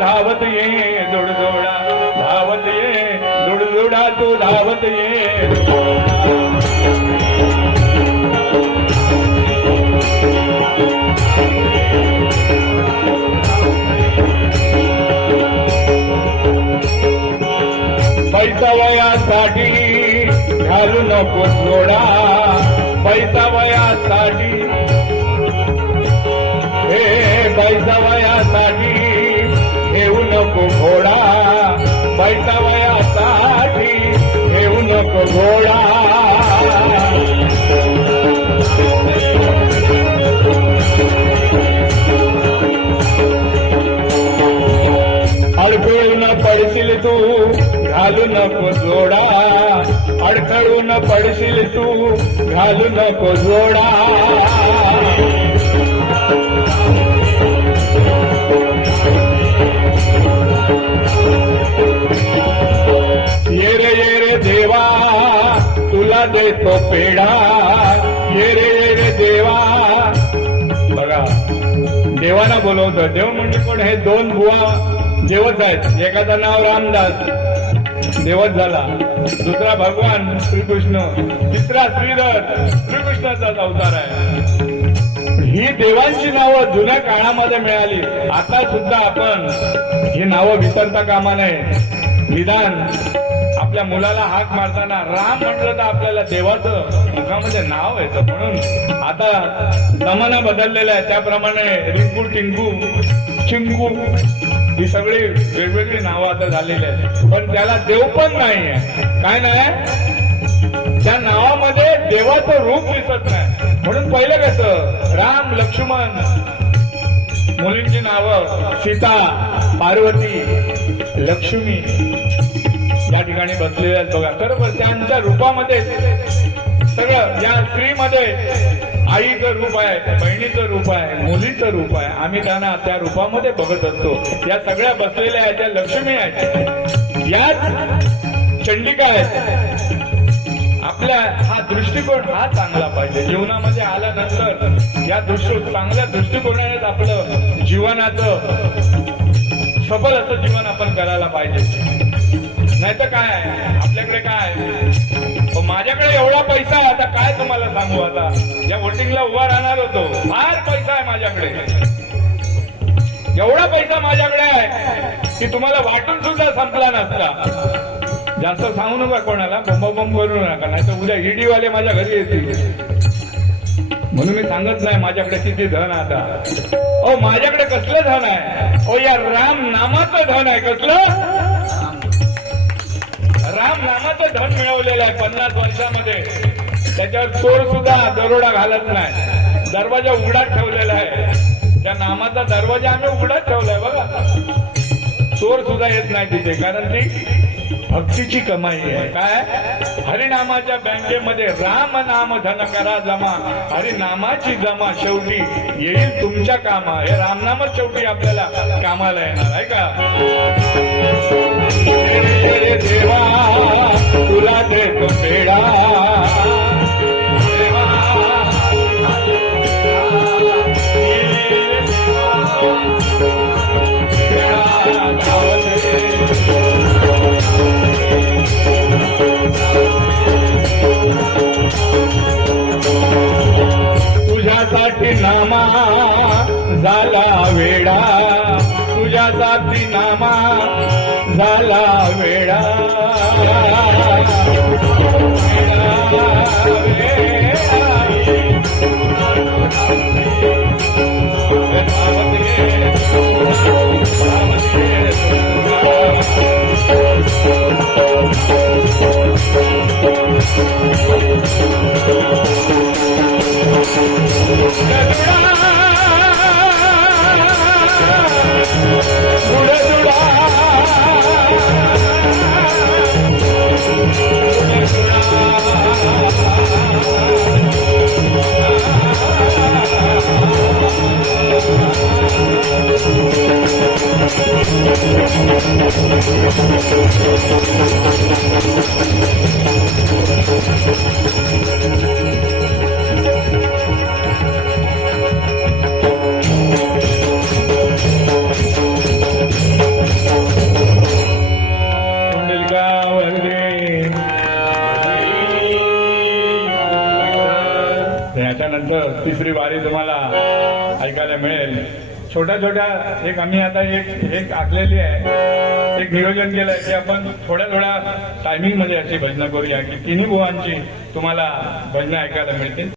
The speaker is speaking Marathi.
धावत ये दुडदुडा. धावत ये दुडदुडा तू धावत ये. पैसा वयासाठी घालू नको सोडा पैसा वयासाठी. हे पैसा पैसा वयासाठी घेऊ नको घोडा अडकळून पडशील तू घालू नको जोडा अडखळून देतो पेढा. ये रे ये रे देवा. बघा देवाना बोलवतं देव म्हणजे कोण हे दोन बुवा. देवच आहेत. एकाचं नाव रामदास. देवच झाला. दुसरा भगवान श्रीकृष्ण. तिसरा श्रीधर श्रीकृष्णाचाच अवतार आहे. ही देवांची नावं जुन्या काळामध्ये मिळाली. आता सुद्धा आपण ही नावं विसरता कामा नये. निदान आपल्या मुलाला हाक मारताना राम म्हटलं तर आपल्याला देवाचं मुखामध्ये नाव येतं म्हणून आता जमाना बदललेला आहे. त्याप्रमाणे रिंकू टिंकू चिंकू ही सगळी वेगवेगळी नावं आता झालेली आहेत. पण त्याला देव पण नाही आहे. काय नाही त्या नावामध्ये देवाचं रूप दिसत नाही. म्हणून पहिलं कसं? राम लक्ष्मण मुलींची नावं सीता पार्वती लक्ष्मी या ठिकाणी बसलेल्या आहेत बघा. बरोबर त्यांच्या रूपामध्ये सगळं या स्त्रीमध्ये आईचं रूप आहे बहिणीचं रूप आहे मुलीचं रूप आहे. आम्ही त्यांना त्या रूपामध्ये बघत असतो. या सगळ्या बसलेल्या आहेत त्या लक्ष्मी आहेत. याच चंडिका आहेत. आपल्या हा दृष्टिकोन हा चांगला पाहिजे. जीवनामध्ये आल्यानंतर या दृष्टी चांगल्या दृष्टिकोनानेच आपलं जीवनाचं सफल असं जीवन आपण करायला पाहिजे. नाही तर काय? आपल्याकडे काय? माझ्याकडे एवढा पैसा आता काय तुम्हाला सांगू आता? या वोटिंगला उभा राहणार होतो. फार पैसा आहे माझ्याकडे. एवढा पैसा माझ्याकडे आहे की तुम्हाला वाटून सुद्धा संपला नसता. जास्त सांगू नका कोणाला बंब बंब करू नका नाही तर उद्या ईडीवाले माझ्या घरी येतील. म्हणून मी सांगत नाही माझ्याकडे किती धन आहे आता. ओ माझ्याकडे कसलं धन आहे? ओ या राम नामाचं धन आहे कसलं? राम नामाचं धन मिळवलेलं आहे पन्नास वर्षामध्ये. त्याच्यावर चोर सुद्धा दरोडा घालत नाही. दरवाजा उघडाच ठेवलेला आहे. त्या नामाचा दरवाजा आम्ही उघडाच ठेवलाय बघा. चोर सुद्धा येत नाही तिथे कारण ती भक्तीची कमाई आहे. काय? हरिनामाच्या बँकेमध्ये राम नाम धन करा जमा. हरिनामाची जमा शेवटी येईल तुमच्या कामा. हे रामनामच शेवटी आपल्याला कामाला येणार आहे का? देतो पेढा तुझ्यासाठी नामा झाला वेडा. तुझ्यासाठी नामा झाला वेळा वेळा याच्यानंतर तिसरी वारी तुम्हाला ऐकायला मिळेल. छोट्या छोट्या एक आम्ही आता एक एक आखलेली आहे. एक नियोजन केलंय की आपण थोड्या थोड्या टायमिंगमध्ये अशी भजनं करूया की तिन्ही बुवांची तुम्हाला भजनं ऐकायला मिळतील.